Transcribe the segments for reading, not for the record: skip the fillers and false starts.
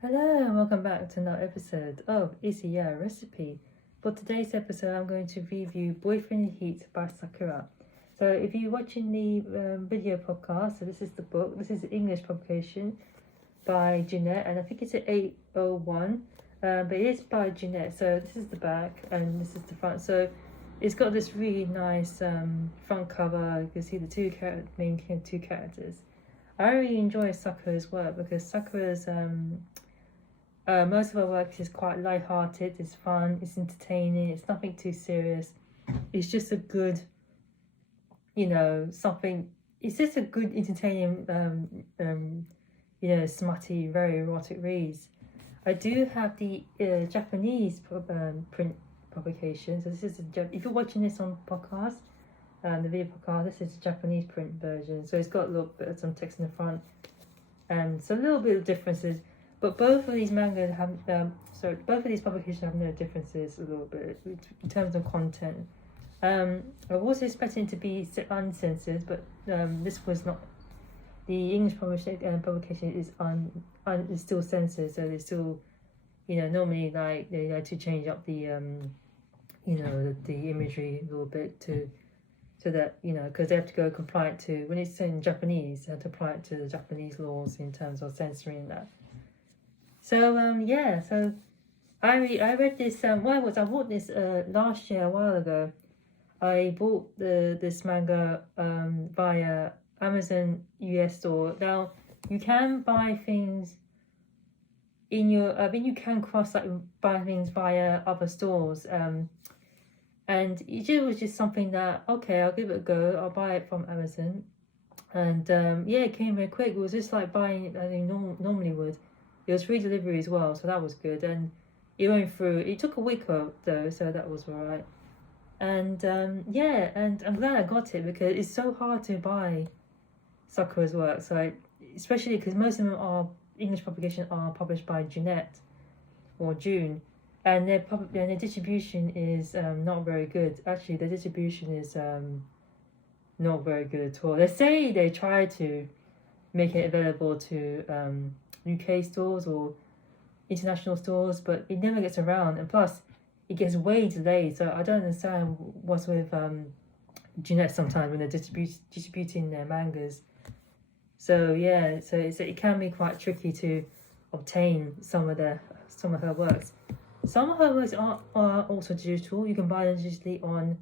Hello and welcome back to another episode of Easy Yeah Recipe. For today's episode, I'm going to review Boyfriend in Heat by Sakira. So if you're watching the video podcast, so this is the book. This is the English publication by Jeanette, and I think it's an 801, but it is by Jeanette. So this is the back and this is the front. So it's got this really nice front cover. You can see the main two characters. I really enjoy Sakura's work because Sakura's most of her work is quite light-hearted, it's fun, it's entertaining, it's nothing too serious. It's just a good, something. It's just a good, entertaining, smutty, very erotic reads. I do have the Japanese print publication. So this is if you're watching this on podcast, the video podcast, this is the Japanese print version. So it's got a little bit of some text in the front, and so a little bit of differences. But both of these manga have, both of these publications have no differences a little bit in terms of content. I was expecting it to be uncensored, but this was not. The English publication is is still censored, so they still, normally they like to change up the, the imagery a little bit so that because they have to go compliant to when it's in Japanese, they have to apply it to the Japanese laws in terms of censoring that. So so I read this. I bought this last year a while ago. I bought this manga via Amazon US store. Now you can buy things in your. I mean, you can buy things via other stores. And it was just something that okay, I'll give it a go. I'll buy it from Amazon, and it came very quick. It was just like buying it as you normally would. It was free delivery as well, so that was good. And it went through. It took a week though, so that was alright. And and I'm glad I got it because it's so hard to buy Sakura's work. So especially because most of them are English publications are published by Jeanette or June, and their distribution is not very good. Actually, their distribution is not very good at all. They say they try to make it available to UK stores or international stores, but it never gets around, and plus it gets way delayed. So I don't understand what's with Jeanette sometimes when they're distributing their mangas. So it can be quite tricky to obtain some of her works. Some of her works are also digital. You can buy them digitally on.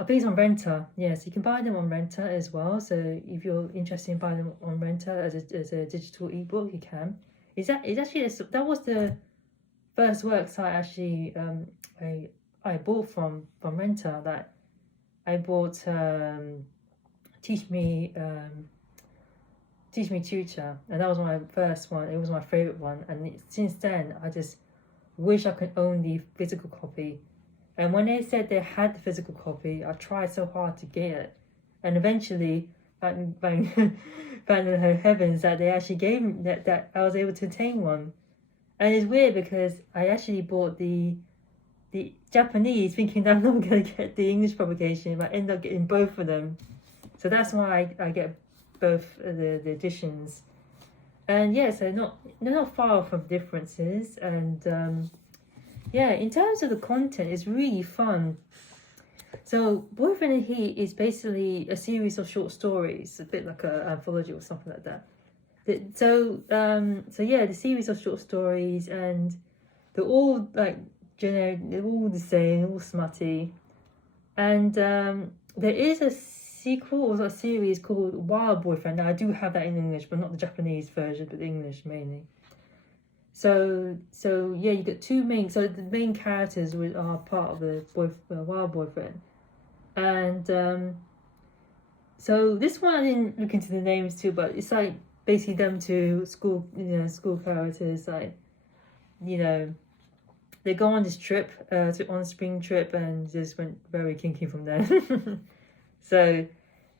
I think it's on Renter. Yes, you can buy them on Renter as well. So if you're interested in buying them on Renter as a digital ebook, you can. That was the first works I actually I bought from Renter. That I bought Teach Me Tutor, and that was my first one. It was my favorite one, and since then I just wish I could own the physical copy. And when they said they had the physical copy, I tried so hard to get it. And eventually, thank the heavens that they actually gave me that I was able to obtain one. And it's weird because I actually bought the Japanese thinking that I'm not going to get the English publication, but I end up getting both of them. So that's why I get both the editions. And so they're not far off of differences. And in terms of the content, it's really fun. So Boyfriend in Heat is basically a series of short stories, a bit like an anthology or something like that. The series of short stories, and they're all like generic, they're all the same, all smutty. And there is a sequel or a series called Wild Boyfriend. Now I do have that in English, but not the Japanese version, but the English mainly. So you get two main. So the main characters are part of the Wild Boyfriend, and so this one I didn't look into the names too, but it's like basically them two school characters. Like, they go on this trip on spring trip and just went very kinky from there. So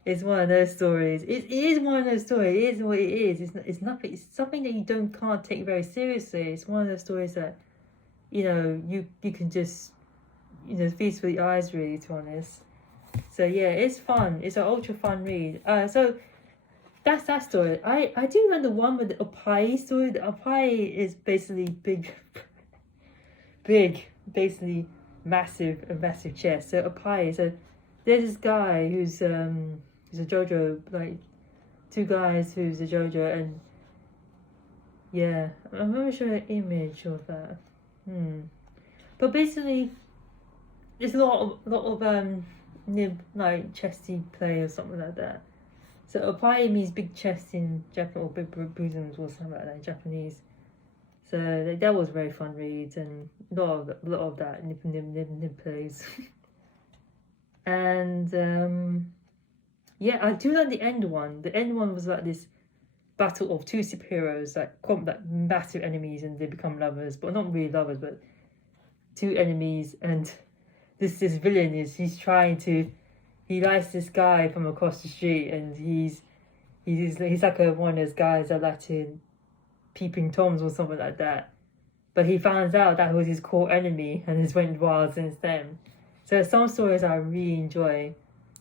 it's one of those stories. It is one of those stories. It is what it is. It's nothing. It's something that you can't take very seriously. It's one of those stories that, you can just, feast for the eyes, really, to be honest. So it's fun. It's an ultra fun read. So that's that story. I do remember the one with the Opai story. The Opai is basically big, basically massive chest. So Opai, so there's this guy who's a JoJo, like two guys who's a JoJo, and yeah, I'm not sure an image of that. But basically, there's a lot of like chesty play or something like that. So opai means big chest in Japanese, or big bosoms or something like that in Japanese. So that was very fun reads, and a lot of that nip plays. And yeah, I do like the end one. The end one was like this battle of two superheroes, like massive enemies, and they become lovers, but not really lovers, but two enemies. And this villain he likes this guy from across the street, and he's like one of those guys that like to peeping toms or something like that. But he finds out that was his core enemy, and has went wild since then. So some stories I really enjoy,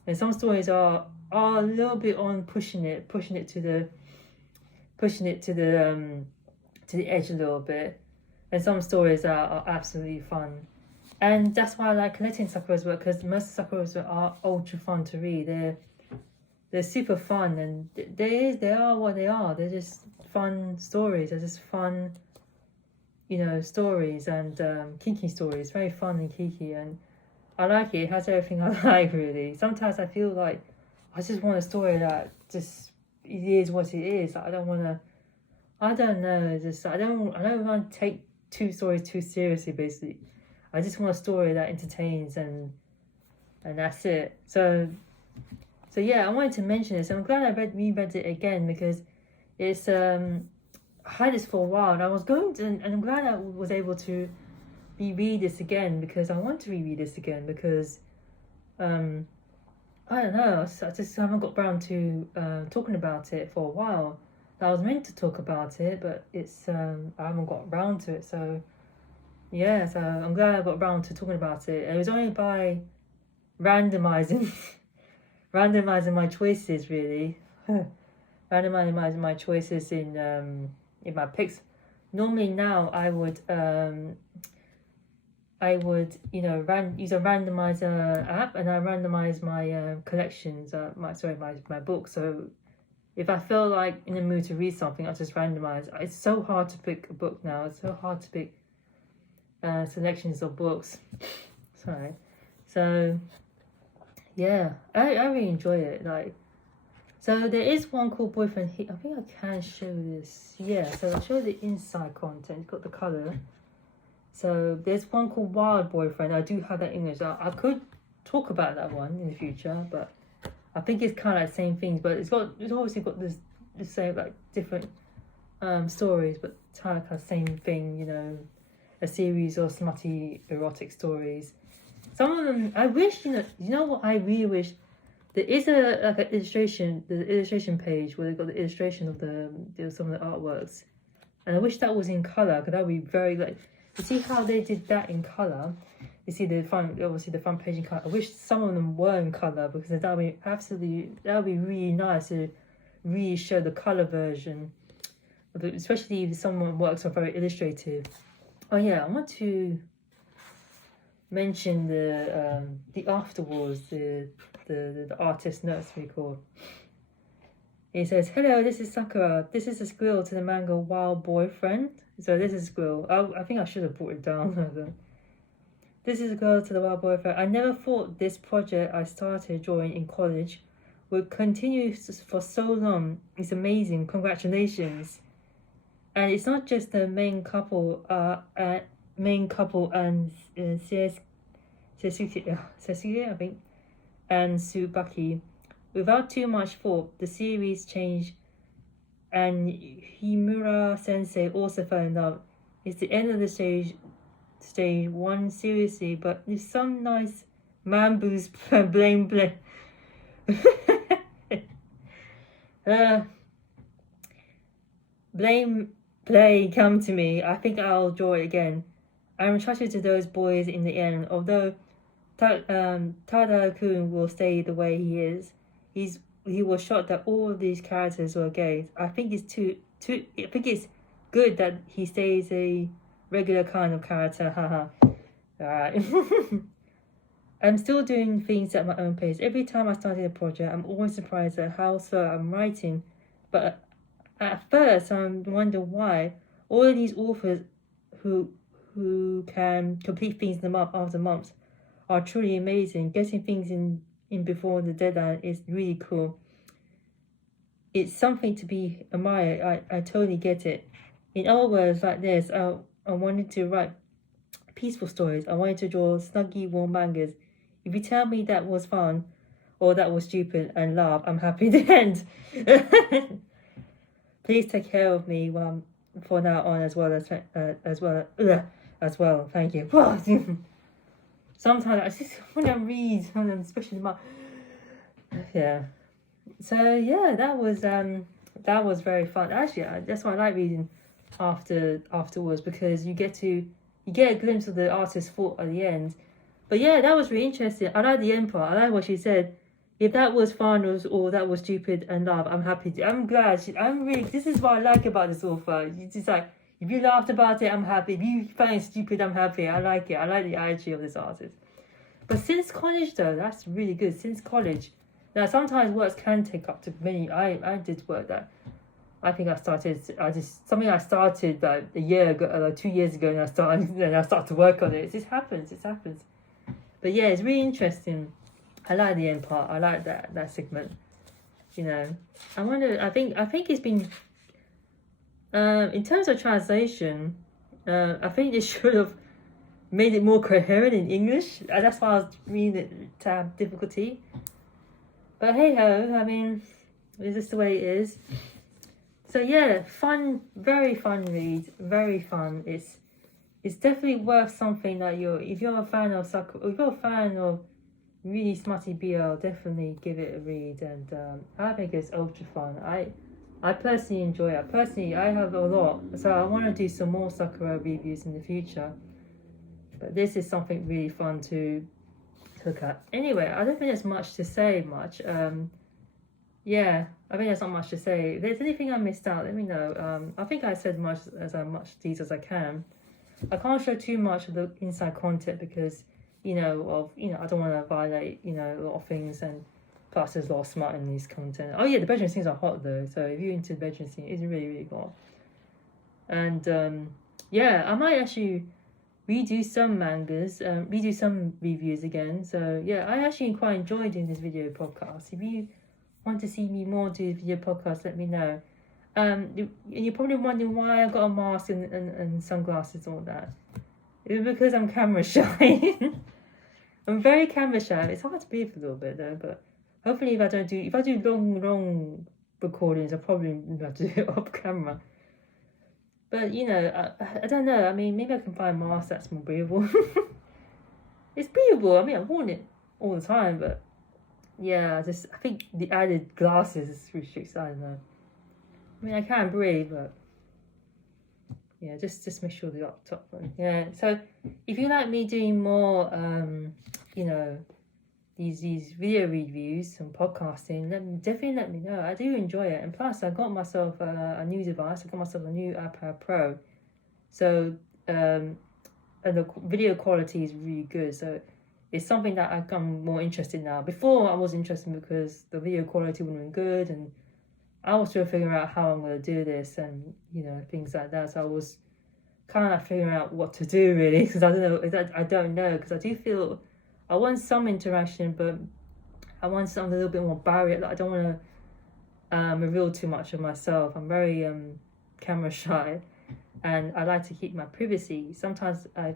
and some stories are a little bit on pushing it to the edge a little bit, and some stories are absolutely fun. And that's why I like collecting Sakura's work, because most of Sakura's work are ultra fun to read. They're super fun, and they are what they are. They're just fun stories. They're just fun, stories, and kinky stories. Very fun and kinky, and I like it. It has everything I like, really. Sometimes I feel like I just want a story that just it is what it is. I don't want to. I don't know. I don't want to take two stories too seriously. Basically, I just want a story that entertains, and that's it. So yeah, I wanted to mention this. I'm glad I reread it again, because it's I had this for a while, and I was going to, and I'm glad I was able to reread this again, because I want to reread this again, because I don't know, I just haven't got around to talking about it for a while. I was meant to talk about it, but it's I haven't got around to it. So yeah, so I'm glad I got around to talking about it. And it was only by randomizing my choices, really. Randomizing my choices in my picks. Normally now I would use a randomizer app, and I randomize my collections, my books. So if I feel like in the mood to read something, I just randomize. It's so hard to pick a book now. It's so hard to pick selections of books. Sorry. So yeah, I really enjoy it. Like, so there is one called Boyfriend. I think I can show this. Yeah, so I'll show the inside content. It's got the colour. So there's one called Wild Boyfriend. I do have that English. I could talk about that one in the future, but I think it's kind of like the same things. But it's obviously got this same, like, different stories, but it's kind of same thing. A series of smutty erotic stories. Some of them, I wish, you know what I really wish. There is an illustration page where they've got the illustration of some of the artworks, and I wish that was in color, because that would be very, like, you see how they did that in color. You see the front page in color. I wish some of them were in color, because that would be really nice to really show the color version, especially if someone works are very illustrative. Oh yeah, I want to mention the afterwards, the artist notes we call. He says, "Hello, this is Sakura. This is a squirrel to the manga Wild Boyfriend." So this is a squirrel. I think I should have brought it down. This is a girl to the Wild Boyfriend. I never thought this project I started drawing in college would continue for so long. It's amazing. Congratulations. And it's not just the main couple and Sakira, I think, and Tsubaki. Without too much thought, the series changed, and Himura Sensei also fell in love. It's the end of the stage one, seriously, but with some nice man boobs blame. Blame play come to me. I think I'll draw it again. I'm attracted to those boys in the end, although Tada-kun will stay the way he is. He's he was shocked that all of these characters were gays. I think it's I think it's good that he stays a regular kind of character. Haha. Alright. I'm still doing things at my own pace. Every time I start a project, I'm always surprised at how slow I'm writing. But at first, I wonder why all of these authors who can complete things in a month after months are truly amazing. Getting things in before the deadline is really cool. It's something to be admired. I totally get it. In other words, like this, I wanted to write peaceful stories. I wanted to draw snuggy, warm mangas. If you tell me that was fun or that was stupid and laugh, I'm happy to end. Please take care of me for now on as well. Thank you. Sometimes I just want to read, especially my yeah. So yeah, that was very fun. Actually, that's why I like reading afterwards, because you get a glimpse of the artist's thought at the end. But yeah, that was really interesting. I like the end part. I like what she said. If that was fun or that was stupid and laugh, I'm happy to. I'm glad. This is what I like about this author. It's just like, if you laughed about it, I'm happy. If you find it stupid, I'm happy. I like it. I like the attitude of this artist. But since college, though, that's really good. Since college. Now, sometimes works can take up to many. I did work that. I think I started like a year ago, like 2 years ago, and I started to work on it. It just happens. But yeah, it's really interesting. I like the end part. I like that segment. You know, I wonder. I think it's been. In terms of translation, I think they should have made it more coherent in English. That's why I was reading it to have difficulty. But hey ho, I mean, is this the way it is? So yeah, fun, very fun read, very fun. It's definitely worth something that if you're a fan of Sakura, if you're a fan of really smutty BL, definitely give it a read. And I think it's ultra fun. I personally enjoy it. I have a lot, so I want to do some more Sakura reviews in the future. But this is something really fun to look at. Anyway, I don't think there's much to say. Yeah, I think there's not much to say. If there's anything I missed out, let me know. I think I said much detail as I can. I can't show too much of the inside content because, I don't want to violate, a lot of things, and plus there's a lot of smart in these content. Oh yeah, the bedroom scenes are hot though, so if you're into the bedroom scene, it's really, really hot. And yeah, I might actually redo some mangas, redo some reviews again. So yeah, I actually quite enjoyed doing this video podcast. If you want to see me more do video podcasts, let me know. You're probably wondering why I got a mask and sunglasses and all that. It's because I'm camera shy. I'm very camera shy. It's hard to breathe a little bit though, but hopefully if I do long recordings, I'll probably have to do it off camera. But I don't know. I mean, maybe I can find a mask that's more breathable. It's breathable. I mean, I've worn it all the time, but yeah, I think the added glasses restricts. I don't know. I mean, I can breathe, but yeah, just make sure the top one. Yeah. So if you like me doing more, these video reviews and podcasting, definitely let me know. I do enjoy it, and plus I got myself a new device. I got myself a new iPad Pro, so and the video quality is really good. So it's something that I've become more interested in now. Before I was interested because the video quality wasn't good, and I was still figuring out how I'm going to do this, and things like that. So I was kind of figuring out what to do really, because I don't know because I do feel I want some interaction, but I want something a little bit more barrier. Like, I don't want to reveal too much of myself. I'm very camera shy, and I like to keep my privacy. Sometimes I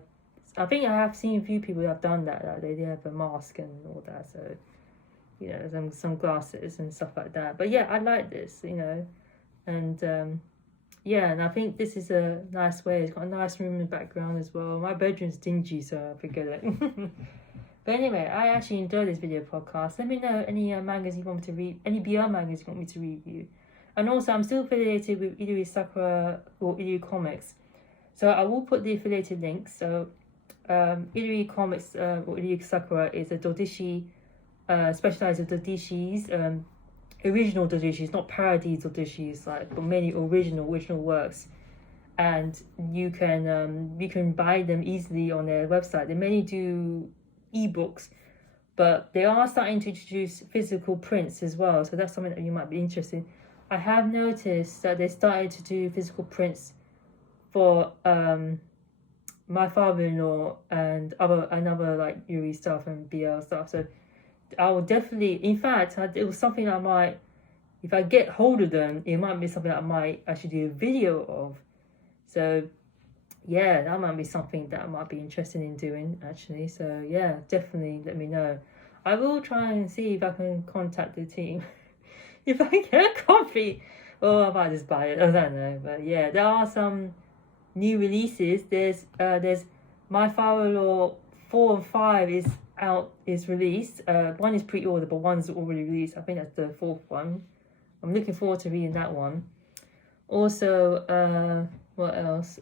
think I have seen a few people that have done that. Like they have a mask and all that, so some glasses and stuff like that. But yeah, I like this, and yeah, and I think this is a nice way. It's got a nice room in the background as well. My bedroom's dingy, so I forget it. But anyway, I actually enjoyed this video podcast. Let me know any mangas you want me to read, any BL mangas you want me to review. And also, I'm still affiliated with Irui Sakura or Irui Comics. So I will put the affiliated links. So Irui Comics or Irui Sakura is a dodishi, specialized in dodishis. original dodishis, not parodies dodishis, like, but many original works. And you can buy them easily on their website. They mainly do ebooks, but they are starting to introduce physical prints as well. So that's something that you might be interested in. I have noticed that they started to do physical prints for my father-in-law and other like Yuri stuff and BL stuff. So I will definitely, in fact, it was something I might, if I get hold of them, it might be something I might actually do a video of. So yeah, that might be something that I might be interested in doing actually. So yeah, definitely let me know. I will try and see if I can contact the team. If I get a copy, or I might just buy it. I don't know, but yeah, there are some new releases. There's My Father-in-Law 4 and 5 is released. One is pre-ordered, but one's already released. I think that's the fourth one. I'm looking forward to reading that one. Also, what else?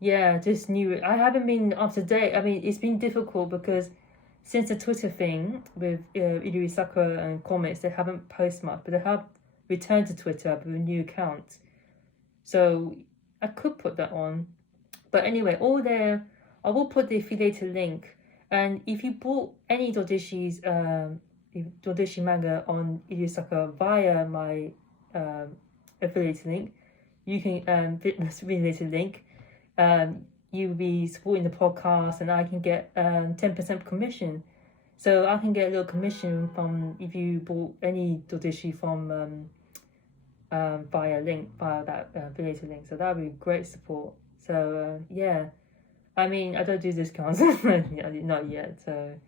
Yeah, just new. I haven't been up to date. I mean, it's been difficult because since the Twitter thing with Iduri Sakura and comics, they haven't posted much, but they have returned to Twitter with a new account. So I could put that on. But anyway, I will put the affiliated link. And if you bought any Dodishi's Dodeshi manga on Iduri Sakura via my affiliated link, you can affiliated link. You'll be supporting the podcast, and I can get 10% commission. So I can get a little commission from if you bought any Dodeshi from via that affiliated link. So that would be great support. So yeah, I mean, I don't do discounts, not yet. So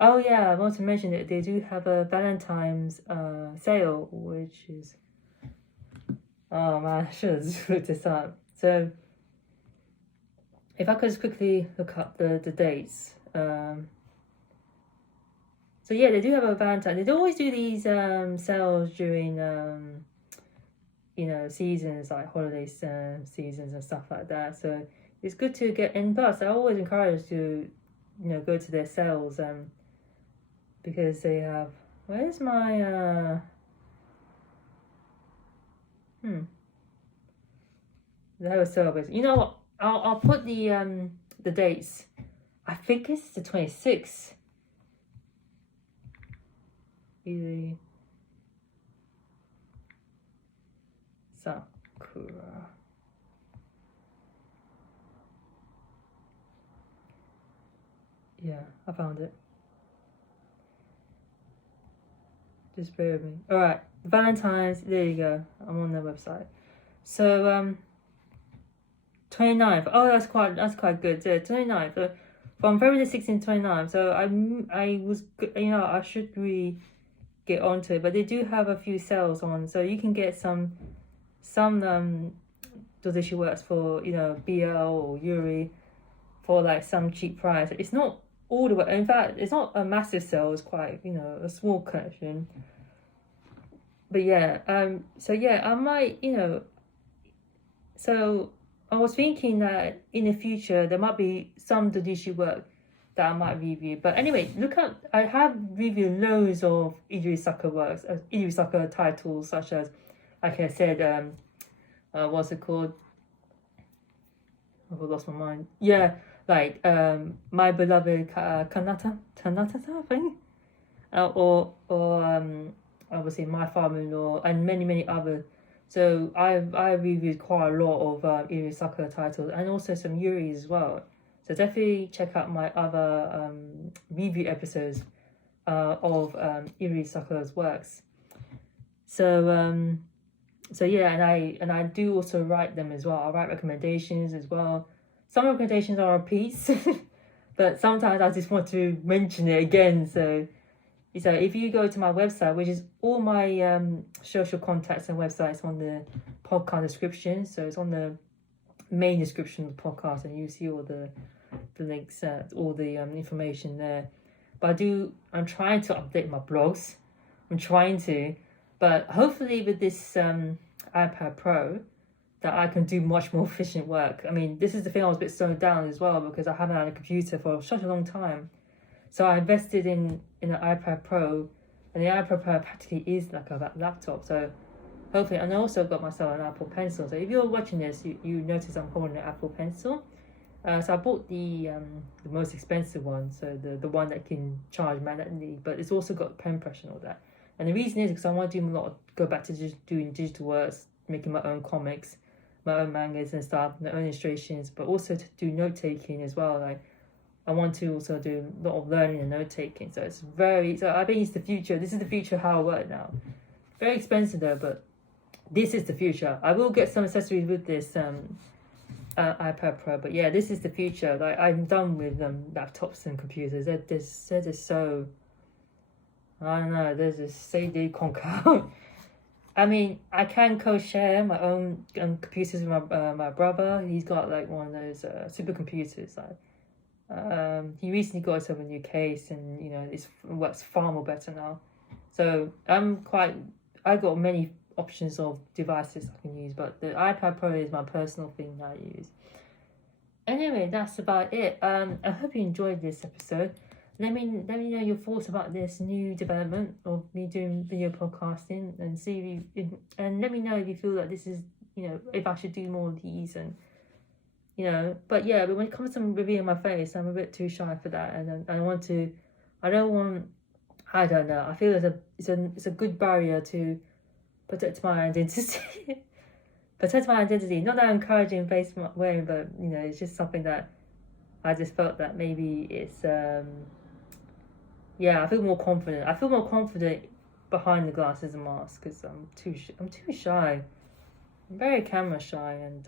oh yeah, I want to mention that they do have a Valentine's sale, which is, oh man, I should have looked this up. So if I could just quickly look up the dates. So yeah, they do have a Valentine. They always do these sales during seasons, like holiday seasons and stuff like that. So it's good to get in. Plus, I always encourage to go to their sales because they have. Where's my They have a sale. You know what? I'll put the dates. I think it's the 26th. Sakura. Yeah, I found it. Just bear with me. Alright, Valentine's, there you go. I'm on their website. So 29th. Oh, that's quite good. Yeah, 29th. From February the 16th to 29th. So I was, I should really get onto it, but they do have a few sales on, so you can get some Dodeshi works for BL or Yuri for like some cheap price. It's not all the way. In fact, it's not a massive sale. It's quite a small collection. But yeah, so yeah, I might So I was thinking that in the future there might be some Dodeshi work that I might review. But anyway, look up. I have reviewed loads of Iduri Sakura works, Iduri Sakura titles such as, like I said, what's it called? I've lost my mind. Yeah, like My Beloved Kanata, I think, or obviously My Father-in-Law and many other. So I reviewed quite a lot of Iduri Sakura titles and also some Yuri as well. So definitely check out my other review episodes of Iduri Sakura's works. So yeah, and I do also write them as well. I write recommendations as well. Some recommendations are a piece, but sometimes I just want to mention it again. So if you go to my website, which is all my social contacts and websites on the podcast description, so it's on the main description of the podcast, and you see all the links, all the information there. But I'm trying to update my blogs. But hopefully with this iPad Pro, that I can do much more efficient work. I mean, this is the thing, I was a bit slowed down as well because I haven't had a computer for such a long time. So I invested in an iPad Pro, and the iPad Pro practically is like a laptop. So hopefully, and I also got myself an Apple Pencil. So if you're watching this, you notice I'm holding an Apple Pencil. So I bought the most expensive one, so the one that can charge manually, but it's also got pen pressure and all that. And the reason is because I want to do go back to just doing digital works, making my own comics, my own mangas and stuff, my own illustrations, but also to do note taking as well. Like I want to also do a lot of learning and note taking. So I think it's the future. This is the future of how I work now. Very expensive though, but this is the future. I will get some accessories with this iPad Pro, but yeah, this is the future. Like I'm done with laptops and computers. They're just so, I don't know, there's this say they conquer. I mean, I can co-share my own computers with my brother. He's got like one of those supercomputers. Like, he recently got himself a new case, and you know, it works far more better now. So I got many options of devices I can use, but the iPad Pro is my personal thing that I use. Anyway, that's about it. I hope you enjoyed this episode. Let me know your thoughts about this new development of me doing video podcasting, and see and let me know if you feel that this is, you know, if I should do more of these, and you know. But yeah, but when it comes to revealing my face, I'm a bit too shy for that, and I don't know. I feel it's a good barrier to protect my identity. Protect my identity. Not that I'm encouraging face wearing, but you know, it's just something that I just felt that maybe it's yeah, I feel more confident. I feel more confident behind the glasses and mask because I'm too shy. I'm very camera shy, and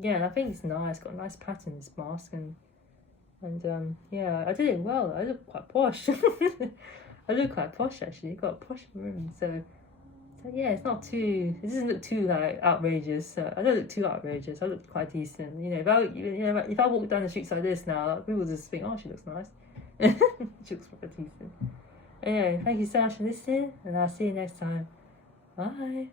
yeah, and I think it's nice. Got a nice pattern, this mask, and yeah, I did it well. I look quite posh. I look quite posh actually. Got a posh room, so yeah, it doesn't look too like outrageous. I don't look too outrageous. I look quite decent. You know, if I walk down the streets like this now, people just think, oh, she looks nice. She looks quite decent. Anyway, thank you so much for listening, and I'll see you next time. Bye.